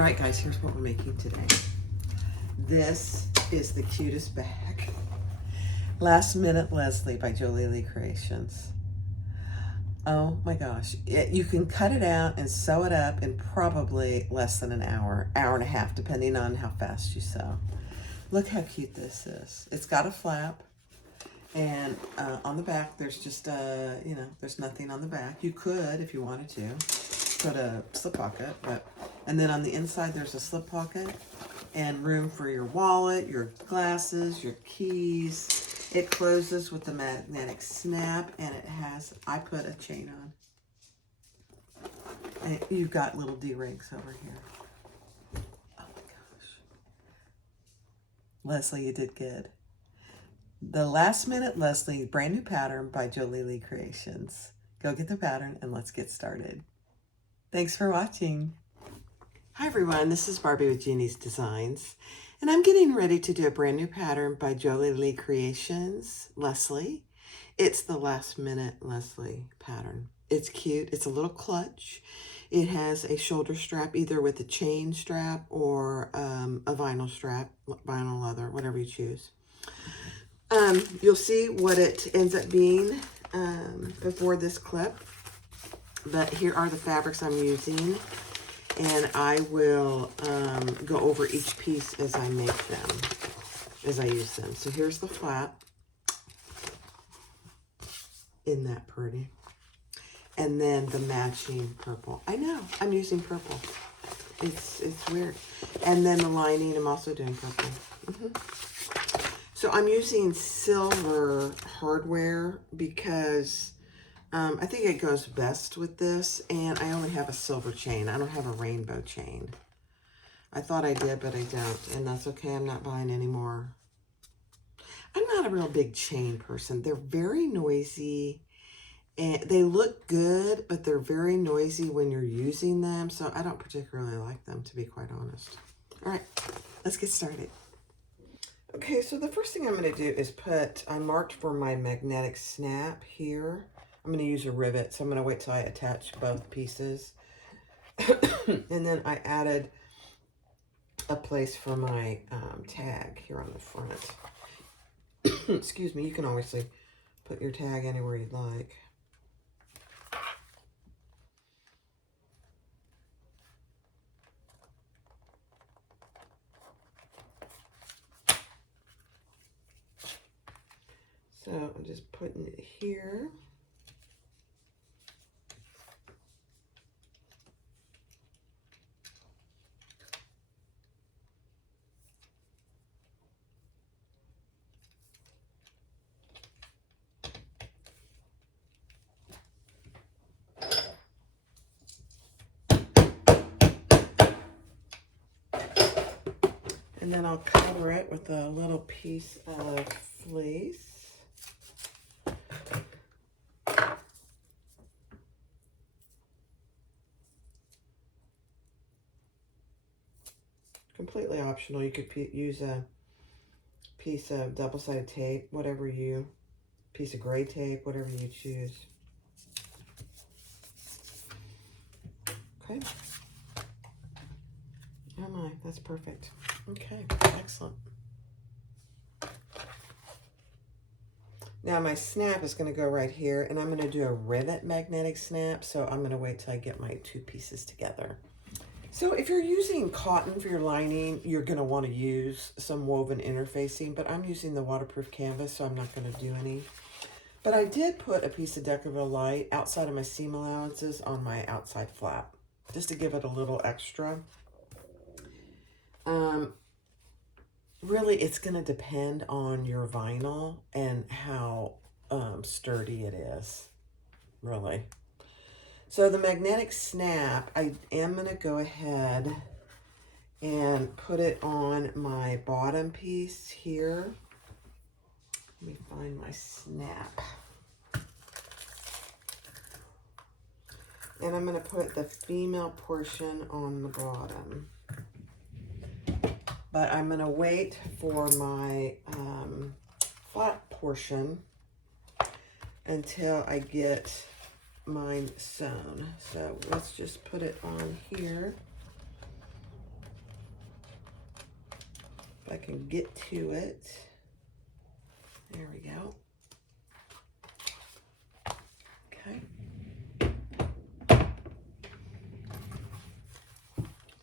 All right, guys, here's what we're making today. This is the cutest bag. Last Minute Leslie by Jolie Lee Creations. Oh my gosh. You can cut it out and sew it up in probably less than an hour, hour and a half, depending on how fast you sew. Look how cute this is. It's got a flap, and on the back, there's just, there's nothing on the back. You could, if you wanted to, put a slip pocket, and then on the inside, there's a slip pocket and room for your wallet, your glasses, your keys. It closes with the magnetic snap, and it has, I put a chain on. And you've got little D-rings over here. Oh my gosh. Leslie, you did good. The Last Minute Leslie brand new pattern by Jolie Lee Creations. Go get the pattern and let's get started. Thanks for watching. Hi everyone, this is Barbie with Jeannie's Designs, and I'm getting ready to do a brand new pattern by Jolie Lee Creations, Leslie. It's the Last Minute Leslie pattern. It's cute. It's a little clutch. It has a shoulder strap, either with a chain strap or a vinyl strap, vinyl leather, whatever you choose. You'll see what it ends up being before this clip, but here are the fabrics I'm using. And I will go over each piece as I make them, as I use them. So here's the flap. Isn't that pretty? And then the matching purple. I know, I'm using purple. It's weird. And then the lining, I'm also doing purple. So I'm using silver hardware because I think it goes best with this, and I only have a silver chain. I don't have a rainbow chain. I thought I did, but I don't, and that's okay. I'm not buying any more. I'm not a real big chain person. They're very noisy, and they look good, but they're very noisy when you're using them, so I don't particularly like them, to be quite honest. All right, let's get started. Okay, so the first thing I'm going to do is I marked for my magnetic snap here. I'm going to use a rivet, so I'm going to wait till I attach both pieces. And then I added a place for my tag here on the front. Excuse me, you can obviously put your tag anywhere you'd like. So I'm just putting it here. And then I'll cover it with a little piece of fleece. Completely optional. You could use a piece of double-sided tape, piece of gray tape, whatever you choose. Okay. Oh my, that's perfect. Okay, excellent. Now my snap is going to go right here, and I'm going to do a rivet magnetic snap, so I'm going to wait till I get my two pieces together. So if you're using cotton for your lining, you're going to want to use some woven interfacing, but I'm using the waterproof canvas, so I'm not going to do any. But I did put a piece of Deckerville Light outside of my seam allowances on my outside flap, just to give it a little extra. Really, it's going to depend on your vinyl and how sturdy it is, really. So the magnetic snap, I am going to go ahead and put it on my bottom piece here. Let me find my snap. And I'm going to put the female portion on the bottom. But I'm going to wait for my flat portion until I get mine sewn. So let's just put it on here. can get to it. There we go. Okay.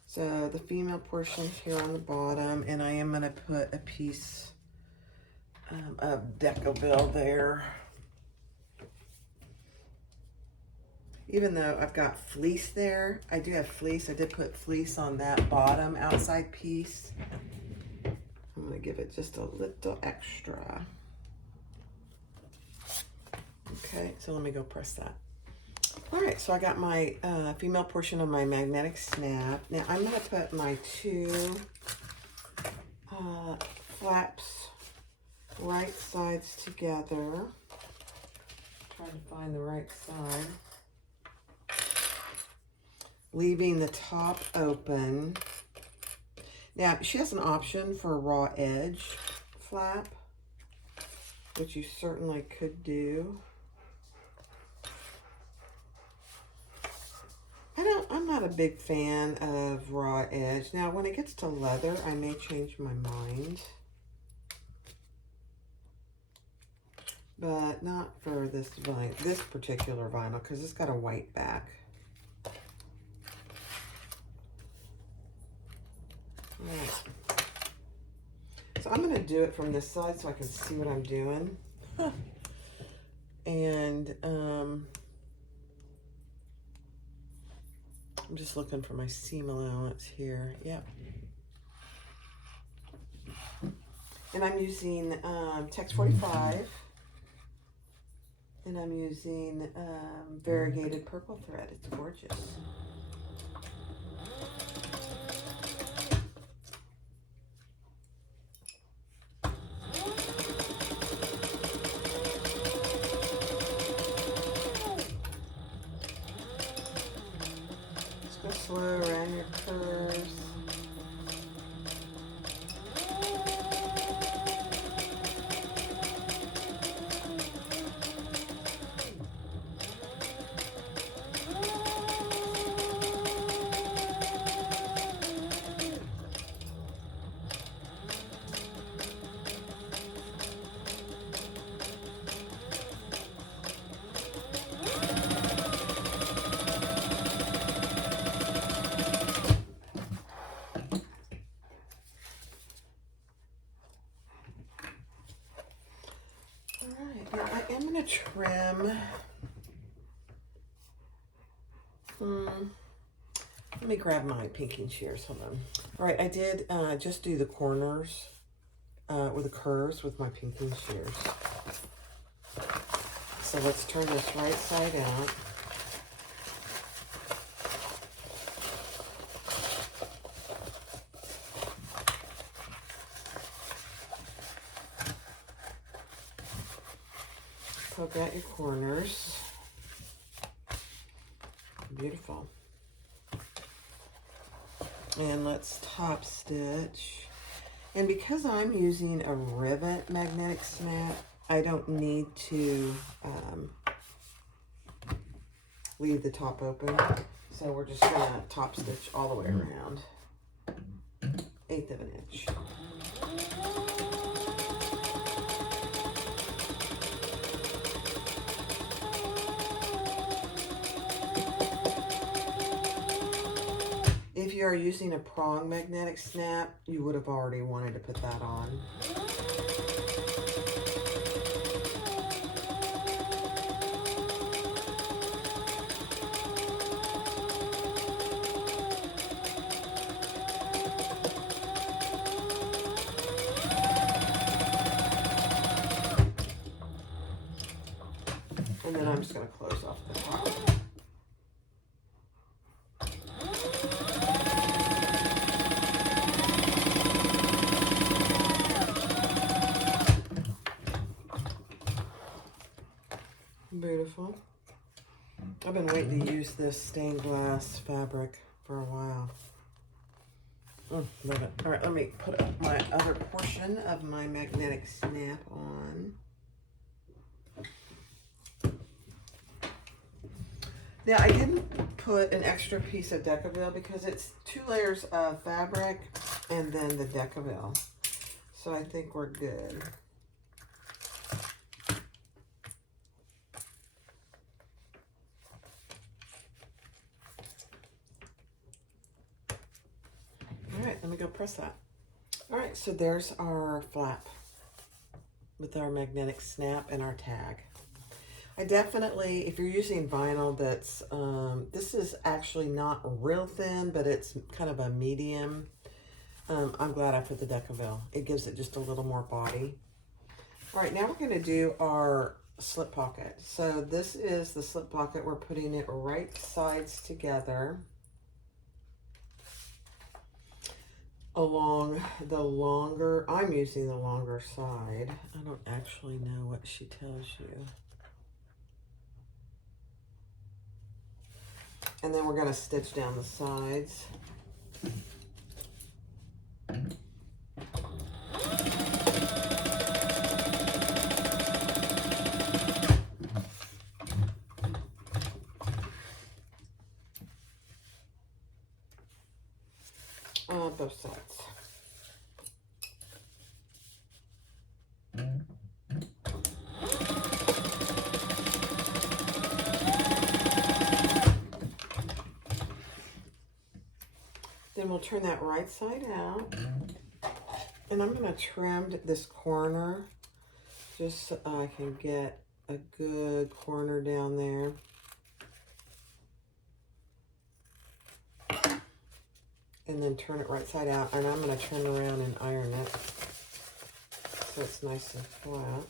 So the female portion here on the bottom, and I am going to put a piece of Decaville there. Even though I've got fleece there, I do have fleece. I did put fleece on that bottom outside piece. I'm going to give it just a little extra. Okay, so let me go press that. All right, so I got my female portion of my magnetic snap. Now I'm going to put my two flaps right sides together. Try to find the right side. Leaving the top open. Now, she has an option for a raw edge flap, which you certainly could do. I'm not a big fan of raw edge. Now, when it gets to leather, I may change my mind. But not for this particular vinyl, because it's got a white back. Right. So I'm going to do it from this side so I can see what I'm doing. And I'm just looking for my seam allowance here. Yep. And I'm using Tex 45. And I'm using variegated purple thread. It's gorgeous. Slow around your curves. I'm going to trim. Let me grab my pinking shears. Hold on. All right, I did just do the corners with the curves with my pinking shears. So let's turn this right side out. Poke out your corners. Beautiful. And let's top stitch. And because I'm using a rivet magnetic snap, I don't need to leave the top open. So we're just gonna top stitch all the way around. 1/8 of an inch. If you are using a prong magnetic snap, you would have already wanted to put that on. And then I'm just going to close off the top. Beautiful. I've been waiting to use this stained glass fabric for a while. Love it. All right, let me put up my other portion of my magnetic snap on. Now, I didn't put an extra piece of Decaville because it's 2 layers of fabric and then the Decaville. So I think we're good. All right, let me go press that. All right, so there's our flap with our magnetic snap and our tag. I definitely, if you're using vinyl that's, this is actually not real thin, but it's kind of a medium. I'm glad I put the Decaville. It gives it just a little more body. All right, now we're going to do our slip pocket. So this is the slip pocket. We're putting it right sides together along the longer, I'm using the longer side. I don't actually know what she tells you. And then we're going to stitch down the sides. Both sides. Then we'll turn that right side out. And I'm going to trim this corner just so I can get a good corner down there. And then turn it right side out. And I'm going to turn around and iron it so it's nice and flat.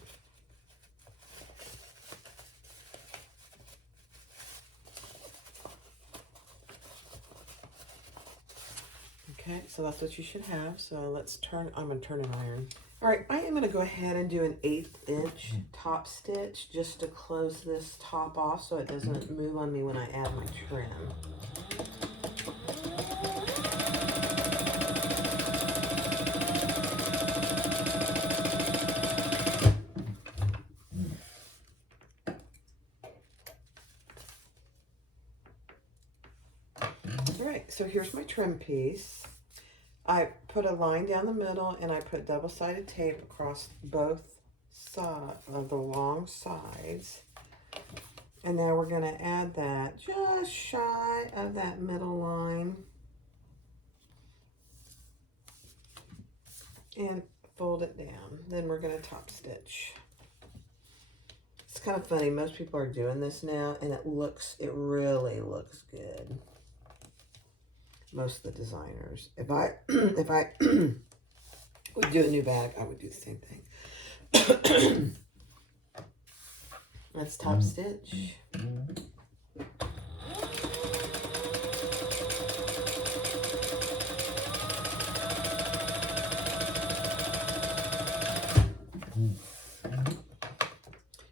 Okay, so that's what you should have. So let's turn, I'm going to turn and iron. All right, I am going to go ahead and do an 1/8 inch top stitch just to close this top off so it doesn't move on me when I add my trim. All right, so here's my trim piece. I put a line down the middle and I put double-sided tape across both sides of the long sides. And now we're going to add that just shy of that middle line. And fold it down. Then we're going to top stitch. It's kind of funny. Most people are doing this now and it really looks good. Most of the designers. If I would do a new bag, I would do the same thing. Let's top stitch.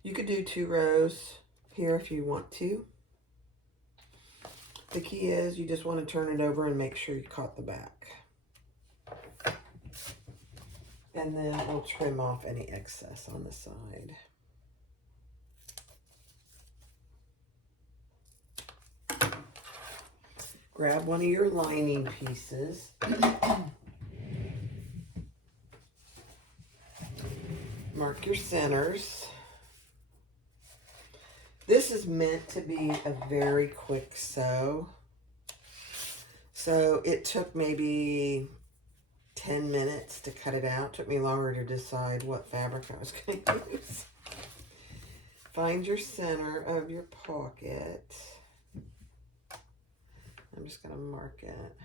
You could do 2 rows here if you want to. The key is you just want to turn it over and make sure you caught the back. And then we'll trim off any excess on the side. Grab one of your lining pieces. Mark your centers. This is meant to be a very quick sew. So it took maybe 10 minutes to cut it out. It took me longer to decide what fabric I was going to use. Find your center of your pocket. I'm just going to mark it.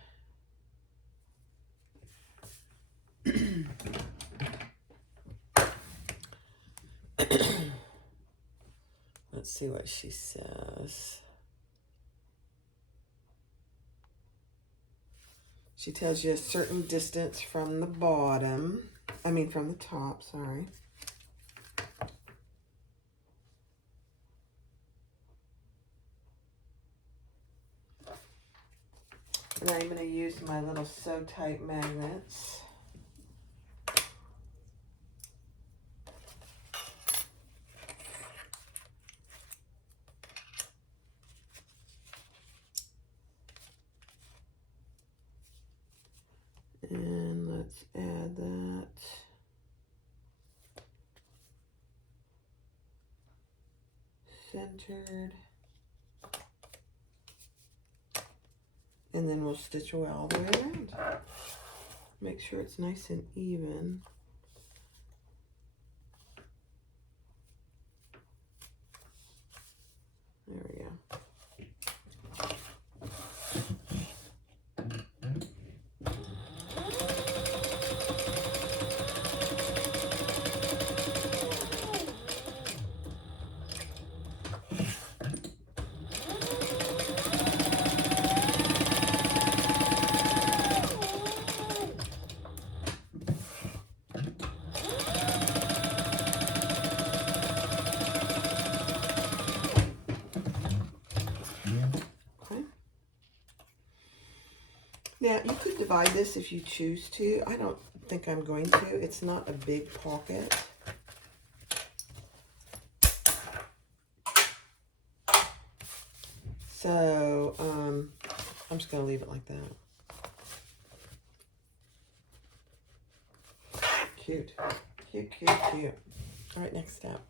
Let's see what she says. She tells you a certain distance from the bottom. I mean from the top, sorry. And I'm going to use my little Sew Tight magnets. And let's add that. centered. And then we'll stitch away all the way around. Make sure it's nice and even. There we go. Now, you could divide this if you choose to. I don't think I'm going to. It's not a big pocket. So, I'm just going to leave it like that. Cute. Cute, cute, cute. All right, next step.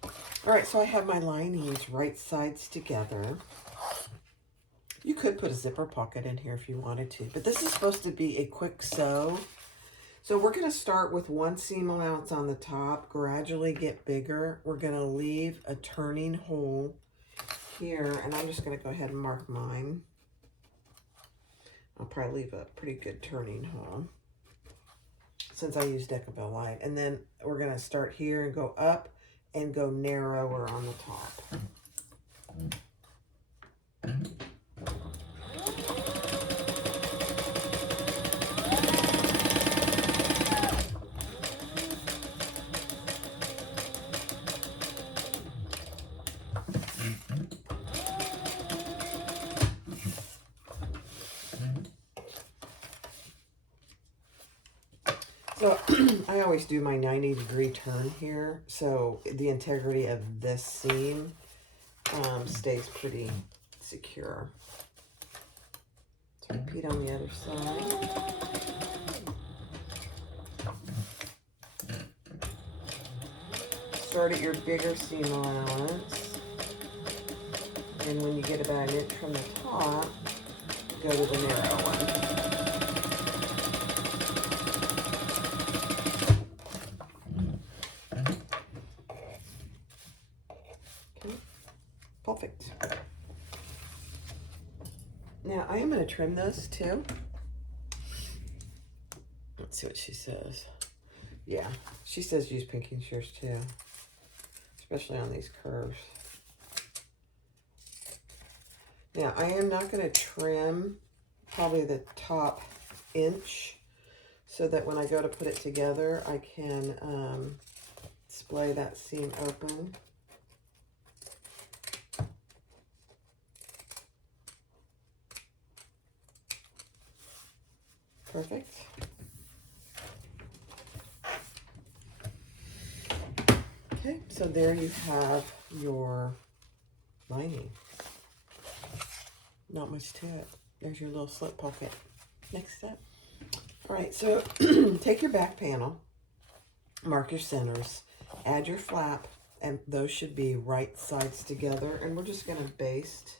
All right, so I have my linings right sides together. You could put a zipper pocket in here if you wanted to, but this is supposed to be a quick sew. So we're going to start with one seam allowance on the top, gradually get bigger. We're going to leave a turning hole here, and I'm just going to go ahead and mark mine. I'll probably leave a pretty good turning hole since I use Decabelle Light. And then we're going to start here and go up and go narrower on the top. So I always do my 90-degree turn here, so the integrity of this seam stays pretty secure. So repeat on the other side. Start at your bigger seam allowance, and when you get about an inch from the top, go to the narrow one. Perfect. Now I am going to trim this too. Let's see what she says. Yeah, she says use pinking shears too, especially on these curves. Now I am not going to trim probably the top inch so that when I go to put it together, I can splay that seam open. Perfect. Okay, so there you have your lining. Not much to it. There's your little slip pocket. Next step. All right, so take your back panel, mark your centers, add your flap, and those should be right sides together. And we're just going to baste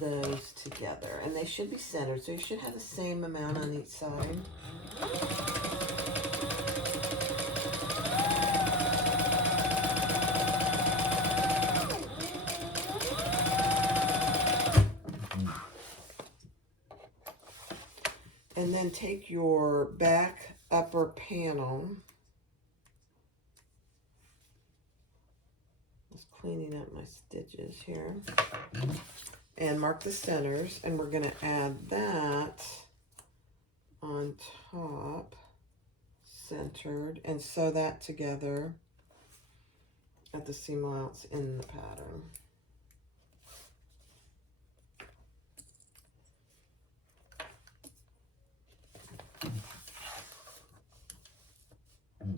those together, and they should be centered, so you should have the same amount on each side. And then take your back upper panel, just cleaning up my stitches here, and mark the centers, and we're going to add that on top, centered, and sew that together at the seam allowance in the pattern.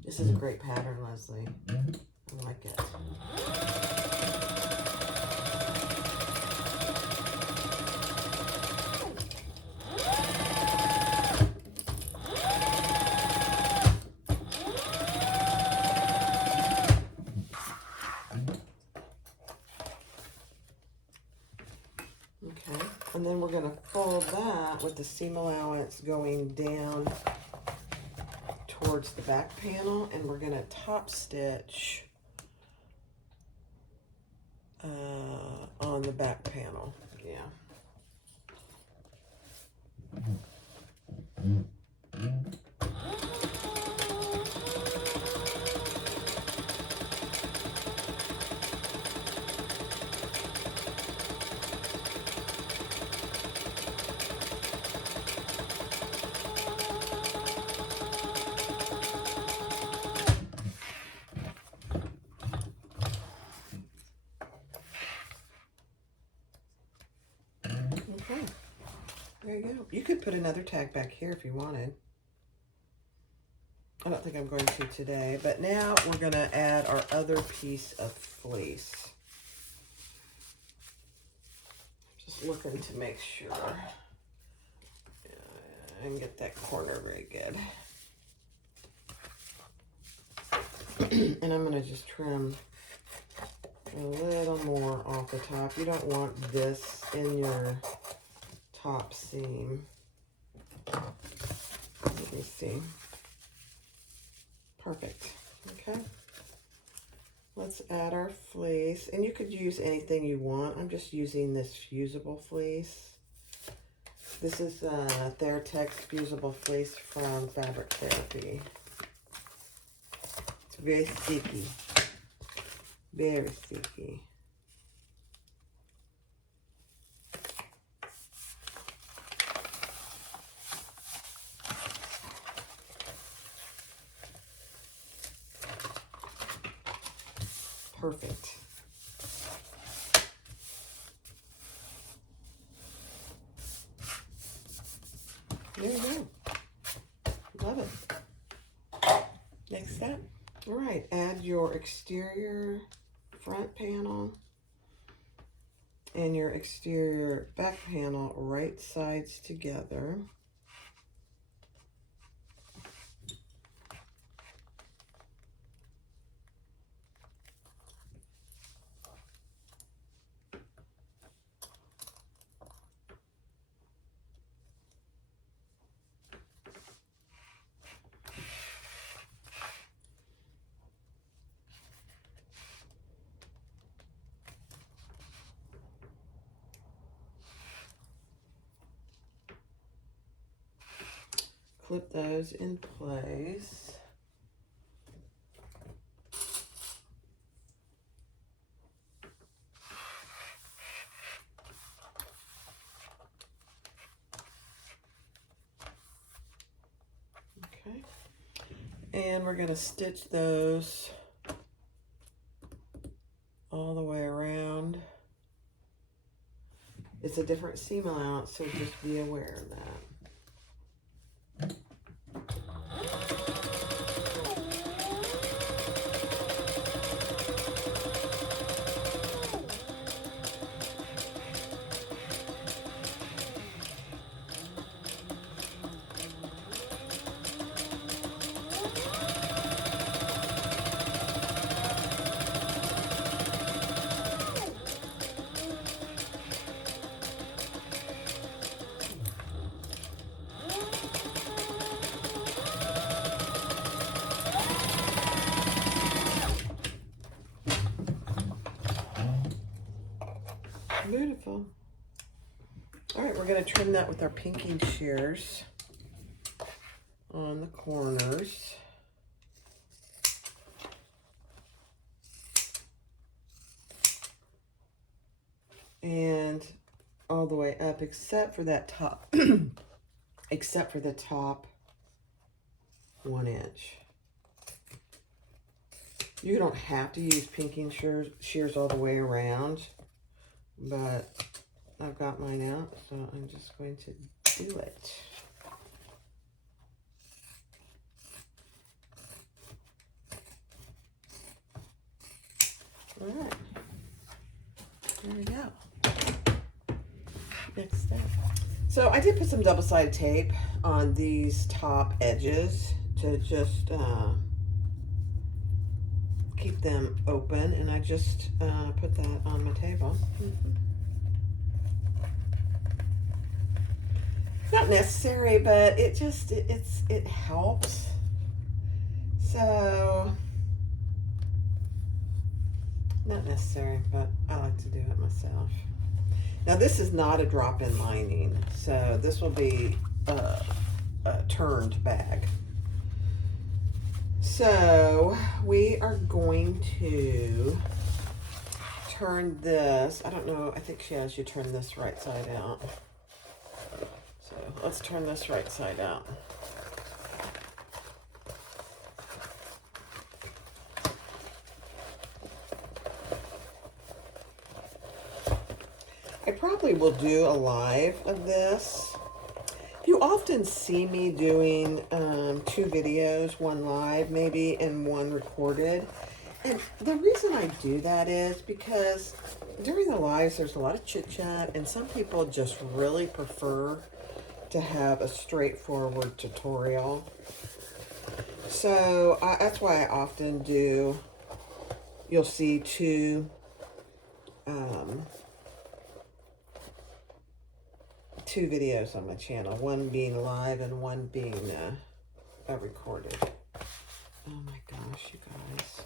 This is a great pattern, Leslie. I like it. And then we're going to fold that with the seam allowance going down towards the back panel, and we're going to top stitch on the back panel. Yeah. Okay, there you go. You could put another tag back here if you wanted. I don't think I'm going to today, but now we're going to add our other piece of fleece. Just looking to make sure and get that corner very good. And I'm going to just trim a little more off the top. You don't want this in your top seam. Let me see. Perfect. Okay. Let's add our fleece. And you could use anything you want. I'm just using this fusible fleece. This is Theratex fusible fleece from Fabric Therapy. It's very sticky. Very sticky. Perfect. There you go. Love it. Next step. All right, add your exterior front panel and your exterior back panel right sides together. Clip those in place. Okay. And we're going to stitch those all the way around. It's a different seam allowance, so just be aware of that. Beautiful. All right, we're going to trim that with our pinking shears on the corners. And all the way up, except for that top, except for the top 1 inch. You don't have to use pinking shears all the way around, but I've got mine out, so I'm just going to do it. All right, there we go. Next step. So I did put some double-sided tape on these top edges to just keep them open, and I just put that on my table. Not necessary, but it helps. So, not necessary, but I like to do it myself. Now this is not a drop-in lining, so this will be a turned bag. So we are going to turn this. I don't know, I think she has you turn this right side out. So let's turn this right side out. I probably will do a live of this. You often see me doing 2 videos, one live maybe and one recorded. And the reason I do that is because during the lives there's a lot of chit chat, and some people just really prefer to have a straightforward tutorial. So that's why I often do, you'll see two videos on my channel, one being live and one being recorded. Oh my gosh, you guys.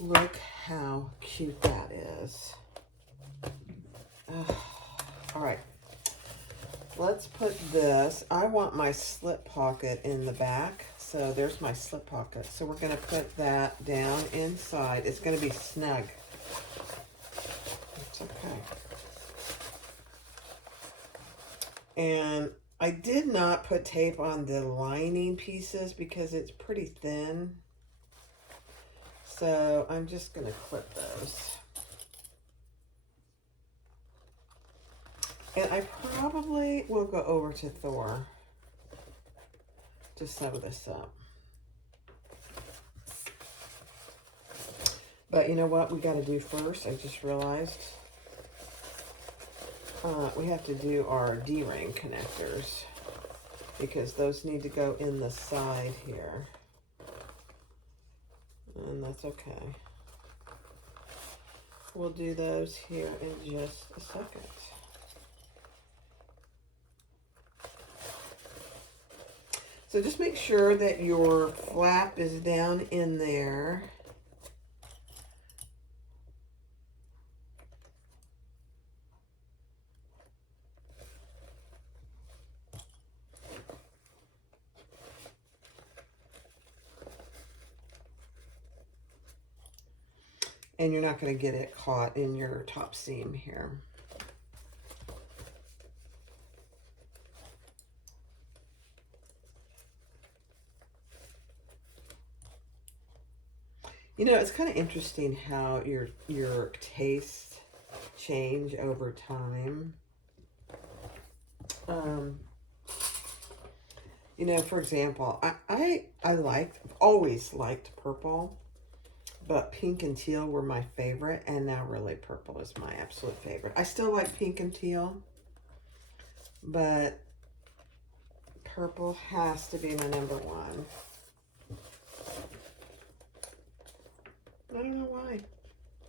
Look how cute that is. All right. Let's put this. I want my slip pocket in the back. So there's my slip pocket. So we're going to put that down inside. It's going to be snug. It's okay. And I did not put tape on the lining pieces because it's pretty thin. So I'm just going to clip those. And I probably will go over to Thor to sew this up. But you know what we got to do first? I just realized we have to do our D-ring connectors because those need to go in the side here. And that's okay. We'll do those here in just a second. So just make sure that your flap is down in there. And you're not going to get it caught in your top seam here. You know, it's kind of interesting how your tastes change over time. You know, for example, I always liked purple, but pink and teal were my favorite, and now really purple is my absolute favorite. I still like pink and teal, but purple has to be my number one. I don't know why.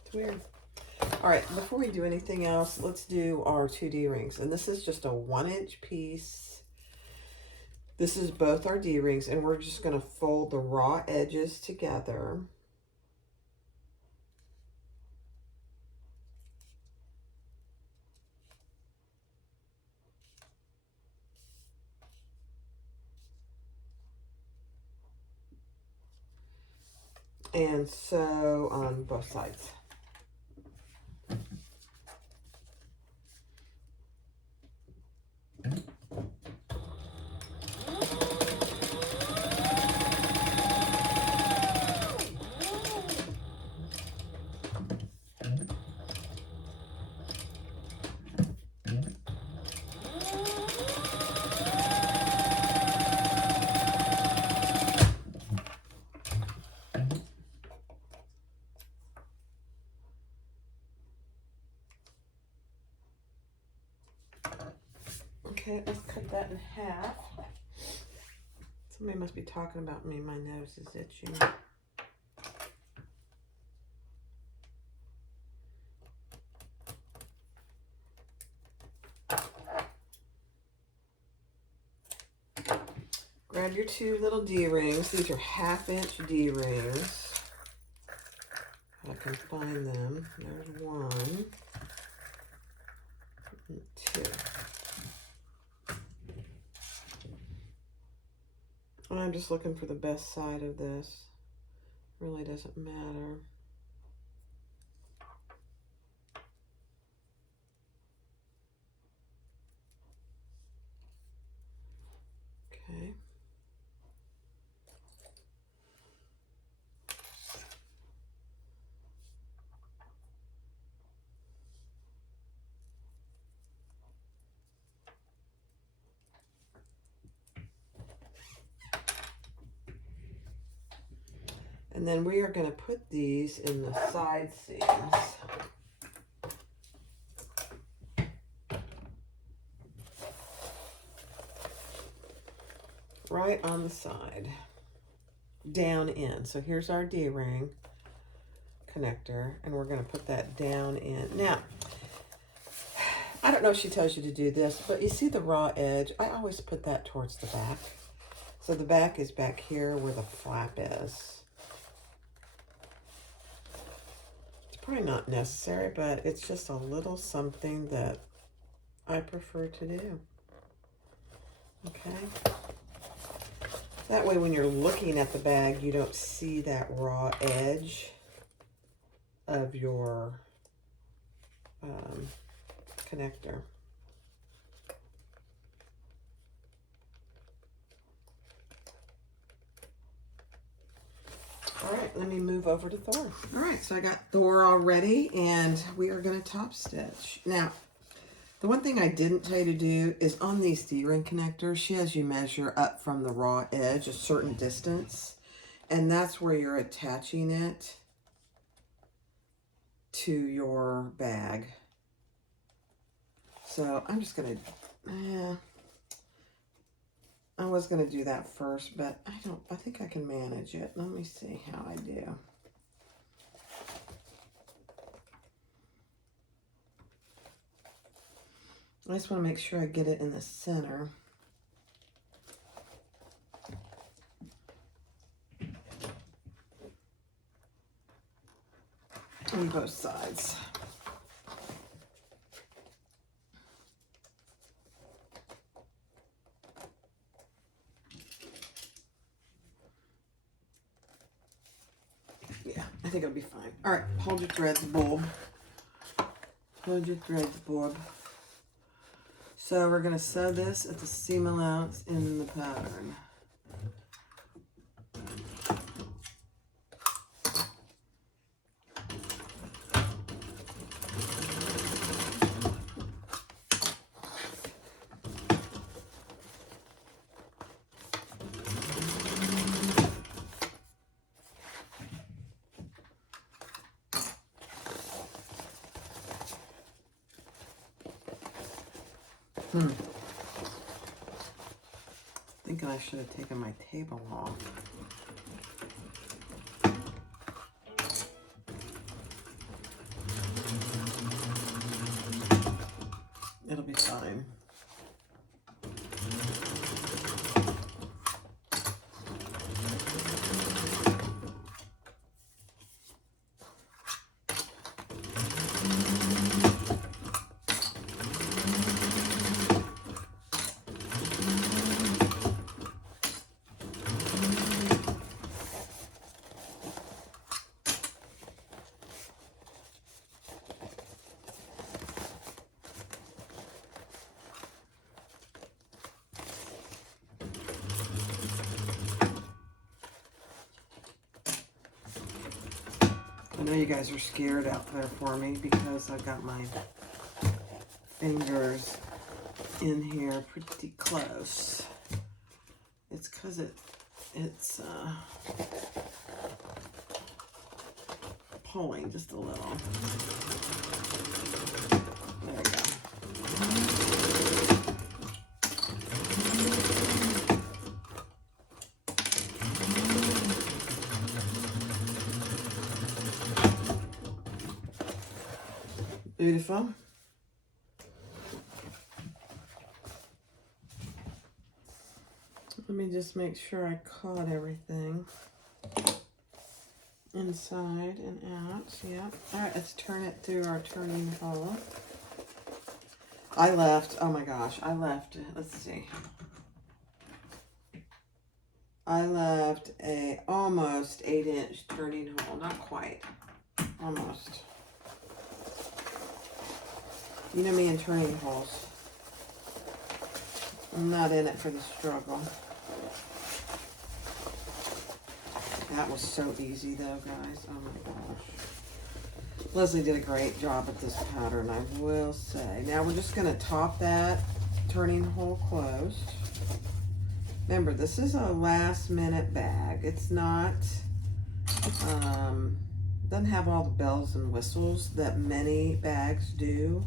It's weird. All right, before we do anything else, let's do our 2D rings. And this is just a 1-inch piece. This is both our D rings, and we're just going to fold the raw edges together. And sew on both sides. Okay, let's cut that in half. Somebody must be talking about me. My nose is itching. grab your 2 little D-rings. These are 1/2-inch D-rings. I can find them. There's 1 and 2. I'm just looking for the best side of this. Really doesn't matter. Okay. And then we are going to put these in the side seams. Right on the side. Down in. So here's our D-ring connector, and we're going to put that down in. Now, I don't know if she tells you to do this, but you see the raw edge? I always put that towards the back. So the back is back here where the flap is. Probably not necessary, but it's just a little something that I prefer to do. Okay. That way when you're looking at the bag, you don't see that raw edge of your connector. All right, let me move over to Thor. All right, so I got Thor all ready, and we are going to top stitch. Now, the one thing I didn't tell you to do is on these D-ring connectors, she has you measure up from the raw edge a certain distance, and that's where you're attaching it to your bag. So I'm just going to, I was going to do that first, but I think I can manage it. Let me see how I do. I just want to make sure I get it in the center. On both sides. Yeah, I think it'll be fine. All right, hold your threads, bulb. Hold your threads, bulb. So we're going to sew this at the seam allowance in the pattern. Thinking I should have taken my table off. It'll be fine. I know you guys are scared out there for me because I've got my fingers in here pretty close. It's because it's pulling just a little. There we go. Beautiful. me just make sure I caught everything. Inside and out, yeah. All right, let's turn it through our turning hole. I left, oh my gosh, I left, let's see. I left a almost 8-inch turning hole, not quite, almost. You know me and turning holes. I'm not in it for the struggle. That was so easy though, guys. Oh my gosh. Leslie did a great job at this pattern, I will say. Now we're just gonna top that turning hole closed. Remember, this is a last minute bag. It's not, doesn't have all the bells and whistles that many bags do.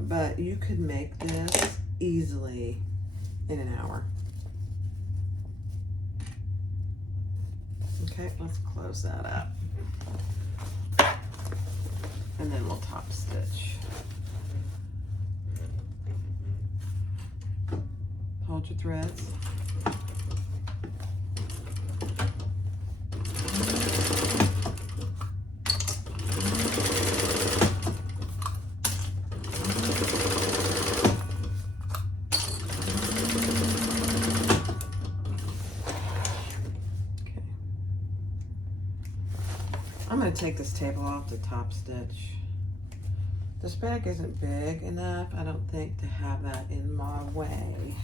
But you could make this easily in an hour. Okay, let's close that up. And then we'll top stitch. Hold your threads. I'm going to take this table off to top stitch. This bag isn't big enough, I don't think, to have that in my way.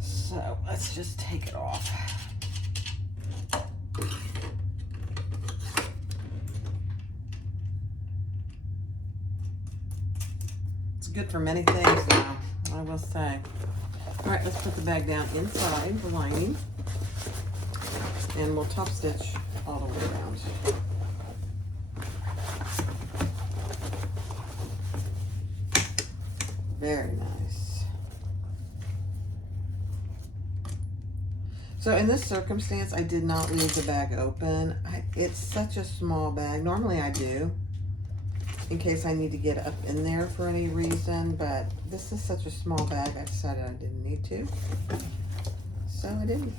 So let's just take it off. It's good for many things now, I will say. All right, let's put the bag down inside the lining, and we'll top stitch all the way around. Very nice. So in this circumstance, I did not leave the bag open. It's such a small bag. Normally I do, in case I need to get up in there for any reason, but this is such a small bag, I decided I didn't need to. So I didn't.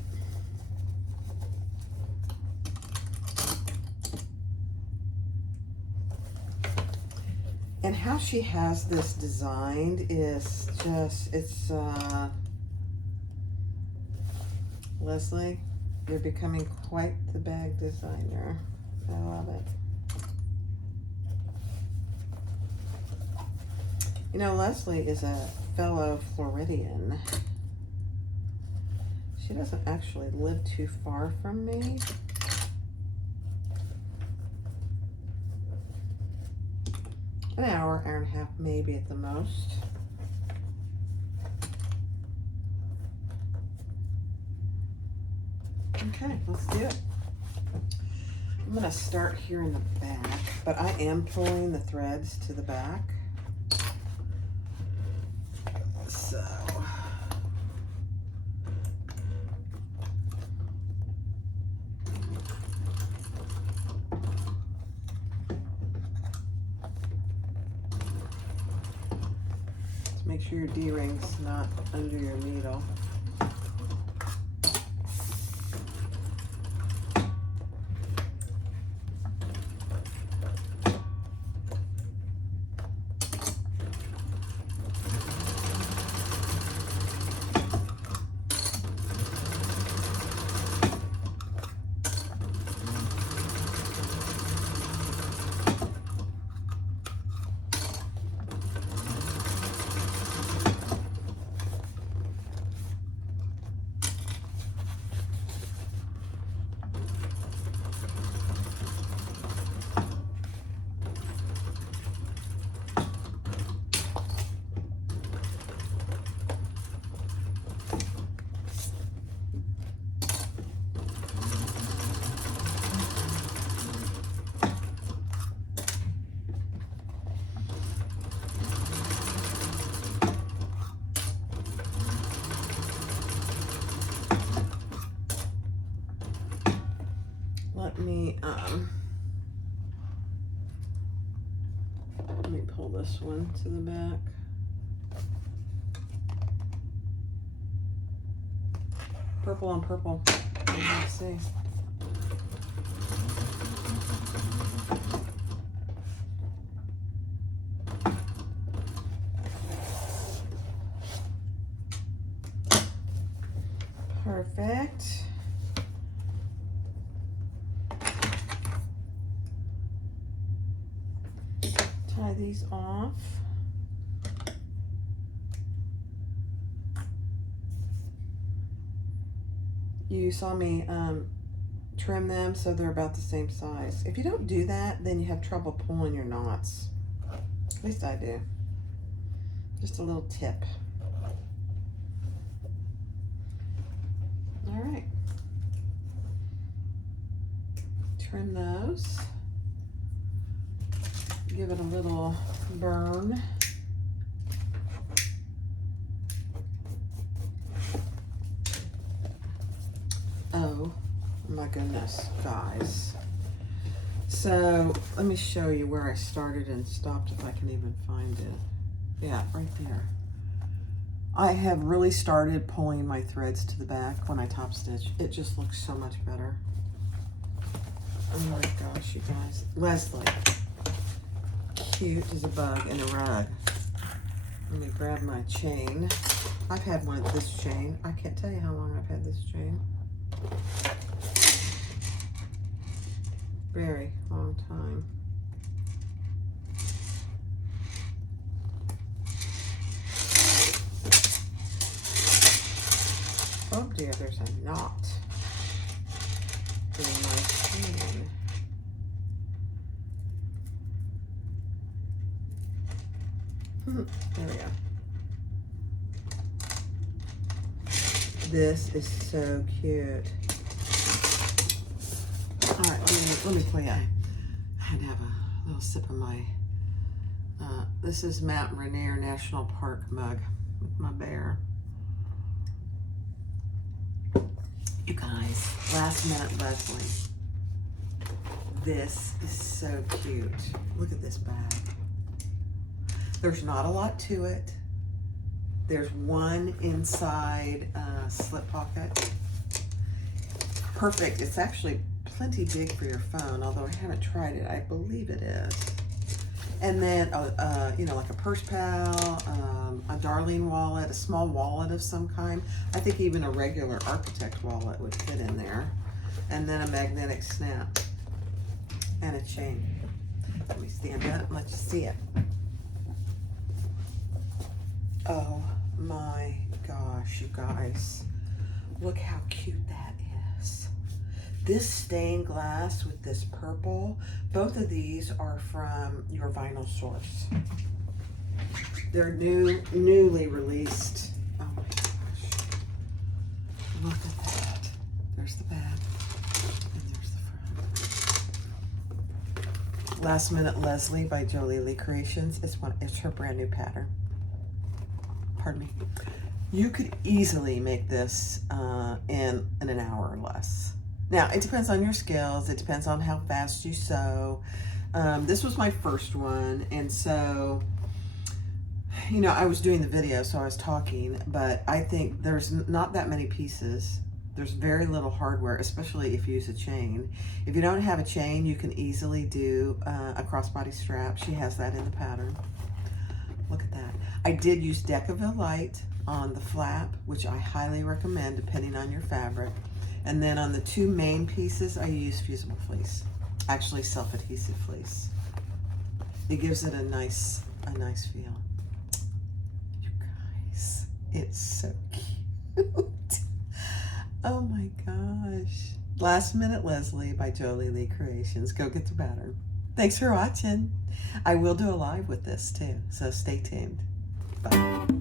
And how she has this designed is just, it's, Leslie, you're becoming quite the bag designer. I love it. You know, Leslie is a fellow Floridian. She doesn't actually live too far from me. An hour, hour and a half, maybe at the most. Okay, let's do it. I'm gonna start here in the back, but I am pulling the threads to the back. So. Make sure your D-ring's not under your needle. Let me pull this one to the back. Purple on purple. Let's see. Perfect. Tie these off. You saw me trim them so they're about the same size. If you don't do that, then you have trouble pulling your knots. At least I do. Just a little tip. All right. Trim those. Give it a little burn. Oh my goodness, guys. So let me show you where I started and stopped if I can even find it. Yeah, right there. I have really started pulling my threads to the back when I top stitch. It just looks so much better. Oh my gosh, you guys. Leslie. Cute as a bug in a rug. Let me grab my chain. I've had one of this chain. I can't tell you how long I've had this chain. Very long time. Oh dear, there's a knot in my chain. There we go. This is so cute. All right, let me play. I had to have a little sip of my, this is Mount Rainier National Park mug with my bear. You guys, last minute Leslie. This is so cute. Look at this bag. There's not a lot to it. There's one inside slip pocket. Perfect. It's actually plenty big for your phone, although I haven't tried it. I believe it is. And then, you know, like a purse pal, a Darling wallet, a small wallet of some kind. I think even a regular architect wallet would fit in there. And then a magnetic snap and a chain. Let me stand up and let you see it. Oh my gosh, you guys. Look how cute that is. This stained glass with this purple, both of these are from Your Vinyl Source. They're newly released. Oh my gosh. Look at that. There's the back and there's the front. Last Minute Leslie by Jolie Lee Creations. It's her brand new pattern. Pardon me. You could easily make this in an hour or less. Now, it depends on your skills. It depends on how fast you sew. This was my first one, and so, you know, I was doing the video, so I was talking, but I think there's not that many pieces. There's very little hardware, especially if you use a chain. If you don't have a chain, you can easily do a crossbody strap. She has that in the pattern. Look at that. I did use Decaville Light on the flap, which I highly recommend depending on your fabric. And then on the two main pieces, I use fusible fleece, actually self-adhesive fleece. It gives it a nice feel. You guys, it's so cute. Oh my gosh. Last Minute Leslie by Jolie Lee Creations. Go get the pattern. Thanks for watching. I will do a live with this too, so stay tuned. Bye.